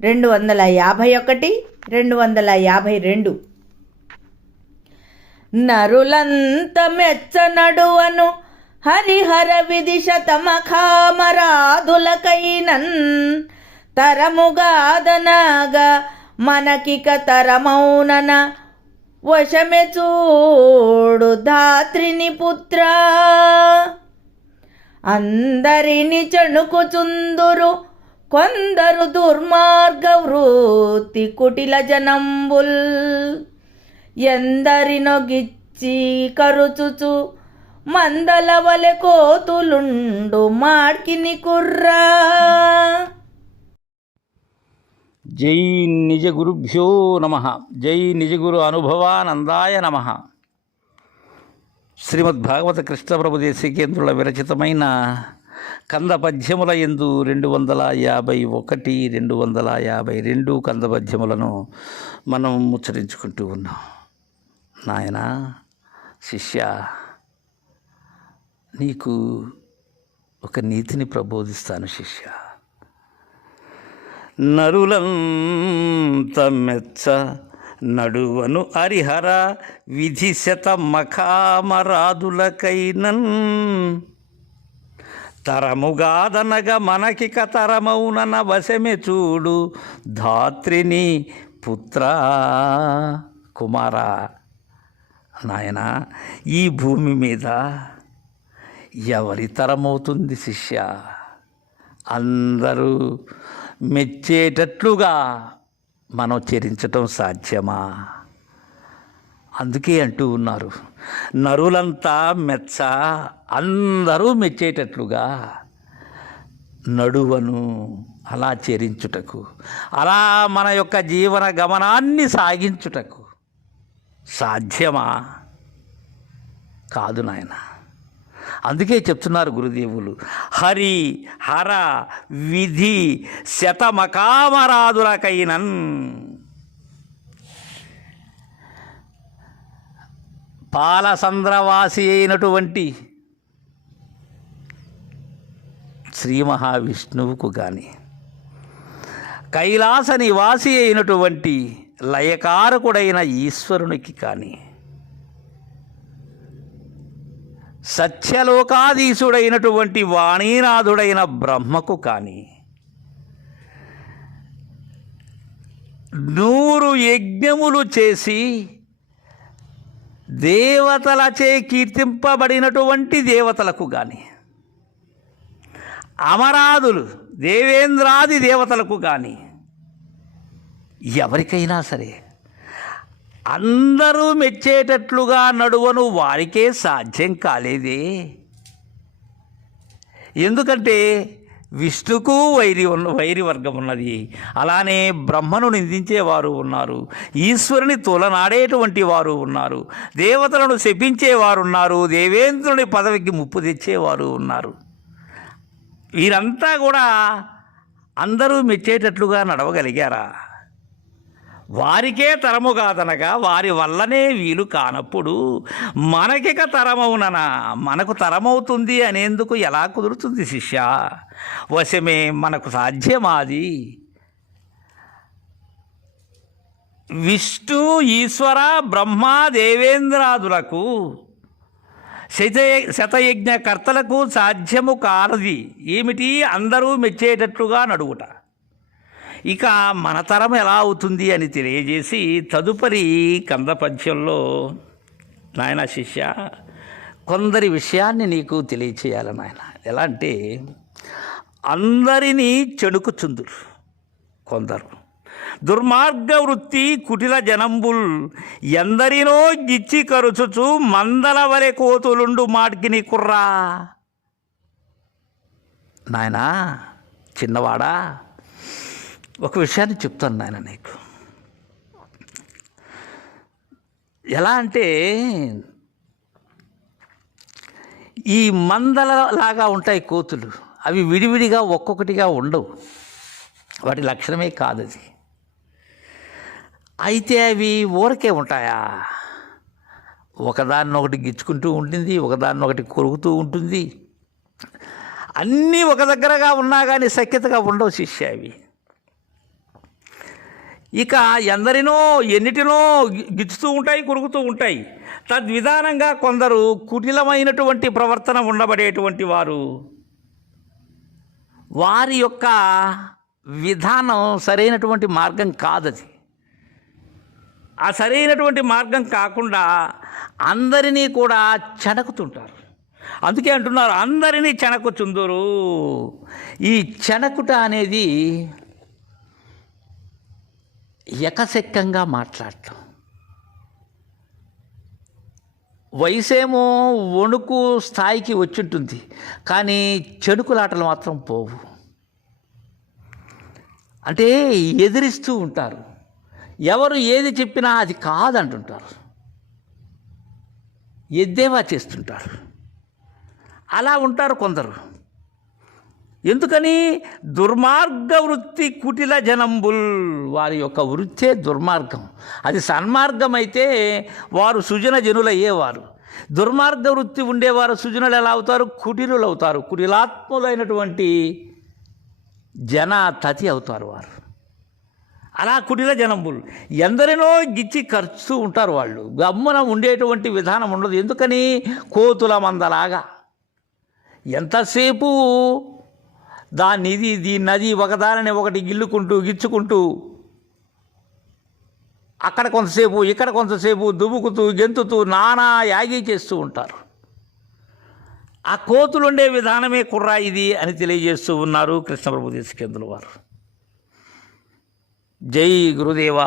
రెండు వందల యాభై ఒకటి రెండు వందల యాభై రెండు. నరులంత మెచ్చనడువను హరిహర విదిశతమఖామరాధులకైనన్ తరముగాదనగా మనకిక తరమౌనన వశమె చూడు ధాత్రిని పుత్ర. అందరిని చణుకుచుందురు కొందరు దుర్మార్గ వృత్తి కుటిల జనంబుల్ ఎందరినొగిచ్చి కరుచుచు మందల వలె కోతులుండు మాడ్కిని కుర్రా. జై నిజ గురుభ్యో నమ. జై నిజ గురు అనుభవానందాయ నమ. శ్రీమద్భాగవత కృష్ణప్రభు దేశికేంద్రుల విరచితమైన కంద పద్యముల ఎందు రెండు వందల యాభై ఒకటి రెండు వందల యాభై రెండు కంద పద్యములను మనం ముచ్చరించుకుంటూ ఉన్నాం. నాయన శిష్య నీకు ఒక నీతిని ప్రబోధిస్తాను శిష్య. నరులంత మెచ్చ నడువను హరిహర విధి శత మఖామరాదులకైనన్ తరముగాదనగ మనకిక తరమౌనన వశమే చూడు ధాత్రిని పుత్ర. కుమారా నాయన ఈ భూమి మీద ఎవరి తరమవుతుంది శిష్య? అందరూ మెచ్చేటట్లుగా మనం చరించటం సాధ్యమా? అందుకే అంటూ ఉన్నారు. నరులంతా మెచ్చ అందరూ మెచ్చేటట్లుగా నడువను అలా చరించుటకు అలా మన యొక్క జీవన గమనాన్ని సాగించుటకు సాధ్యమా? కాదు నాయన. అందుకే చెప్తున్నారు గురుదేవులు హరి హర విధి శతమకామరాదులకైనన్. పాలసంద్రవాసి అయినటువంటి శ్రీ మహావిష్ణువుకు కానీ కైలాస నివాసి అయినటువంటి లయకారకుడైన ఈశ్వరునికి కానీ. సత్యలోకాధీశుడైనటువంటి వాణీనాథుడైన బ్రహ్మకు కానీ. నూరు యజ్ఞములు చేసి దేవతలచే కీర్తింపబడినటువంటి దేవతలకు కానీ అమరాదులు దేవేంద్రాది దేవతలకు కానీ ఎవరికైనా సరే అందరూ మెచ్చేటట్లుగా నడువను వారికే సాధ్యం కాలేదే. ఎందుకంటే విష్ణుకు వైరి ఉన్న వైరి వర్గం ఉన్నది. అలానే బ్రహ్మను నిందించేవారు ఉన్నారు. ఈశ్వరుని తోలనాడేటువంటి వారు ఉన్నారు. దేవతలను శపించేవారు ఉన్నారు. దేవేంద్రుని పదవికి ముప్పు తెచ్చేవారు ఉన్నారు. వీరంతా కూడా అందరూ మెచ్చేటట్లుగా నడవగలిగారా? వారికే తరము కాదనగా వారి వల్లనే వీలు కానప్పుడు మనకిక తరమవుననా? మనకు తరమవుతుంది అనేందుకు ఎలా కుదురుతుంది శిష్య? వశమే మనకు సాధ్యమాది. విష్ణు ఈశ్వర బ్రహ్మ దేవేంద్రాదులకు శత శతయజ్ఞకర్తలకు సాధ్యము కానది ఏమిటి? అందరూ మెచ్చేటట్లుగా నడువుట. ఇక మన తరం ఎలా అవుతుంది అని తెలియజేసి తదుపరి కంద పద్యంలో నాయన శిష్య కొందరి విషయాన్ని నీకు తెలియచేయాలి నాయన. ఎలా అంటే అందరినీ చెడుకుచుందురు కొందరు. దుర్మార్గ వృత్తి కుటిల జనంబుల్. ఎందరినో గిచ్చి కరుచుచు మందల వలె కోతులుండు మాడ్కిని కుర్రా. నాయనా చిన్నవాడా? ఒక విషయాన్ని చెప్తాను నాయన నీకు. ఎలా అంటే ఈ మందల లాగా ఉంటాయి కోతులు. అవి విడివిడిగా ఒక్కొక్కటిగా ఉండవు. వాటి లక్షణమే కాదు అది అయితే అవి ఊరకే ఉంటాయా? ఒకదాన్ని ఒకటి గిచ్చుకుంటూ ఉంటుంది ఒకదాన్నొకటి కొరుకుతూ ఉంటుంది. అన్నీ ఒక దగ్గరగా ఉన్నా కానీ సఖ్యతగా ఉండవు శిష్య అవి. ఇక ఎందరినో ఎన్నిటినో గిచ్చుతూ ఉంటాయి కొరుకుతూ ఉంటాయి. తద్విధానంగా కొందరు కుటిలమైనటువంటి ప్రవర్తన ఉండబడేటువంటి వారు. వారి యొక్క విధానం సరైనటువంటి మార్గం కాదది. ఆ సరైనటువంటి మార్గం కాకుండా అందరినీ కూడా చెనకుతుంటారు అందుకే అంటున్నారు అందరినీ చెనకుచుందురు ఈ చెనకుట అనేది ఎకసెక్కంగా మాట్లాడటం. వయసేమో వణుకు స్థాయికి వచ్చింటుంది కానీ చెడుకులాటలు మాత్రం పోవు. అంటే ఎదిరిస్తూ ఉంటారు. ఎవరు ఏది చెప్పినా అది కాదంటుంటారు. ఎద్దేవా చేస్తుంటారు. అలా ఉంటారు కొందరు. ఎందుకని? దుర్మార్గ వృత్తి కుటిల జనంబుల్ వారి యొక్క వృత్తే దుర్మార్గం. అది సన్మార్గం అయితే వారు సుజన జనులు అయ్యేవారు దుర్మార్గ వృత్తి ఉండేవారు సుజనులు ఎలా అవుతారు? కుటిలులు అవుతారు. కుటిలాత్ములైనటువంటి జన తతి అవుతారు వారు. అలా కుటిల జనంబులు. ఎందరినో గిచ్చి ఖర్చు ఉంటారు వాళ్ళు. గమ్మున ఉండేటువంటి విధానం ఉండదు. ఎందుకని? కోతుల మందలాగా. ఎంతసేపు దాన్ని ఇది దీన్ని అది ఒకదానిని ఒకటి గిల్లుకుంటూ గిచ్చుకుంటూ అక్కడ కొంతసేపు ఇక్కడ కొంతసేపు దుబుకుతూ గెంతుతూ నానా యాగి చేస్తూ ఉంటారు. ఆ కోతులు ఉండే విధానమే కుర్రా ఇది అని తెలియజేస్తూ ఉన్నారు కృష్ణప్రభు దేశకేంద్రుల వారు. జై గురుదేవా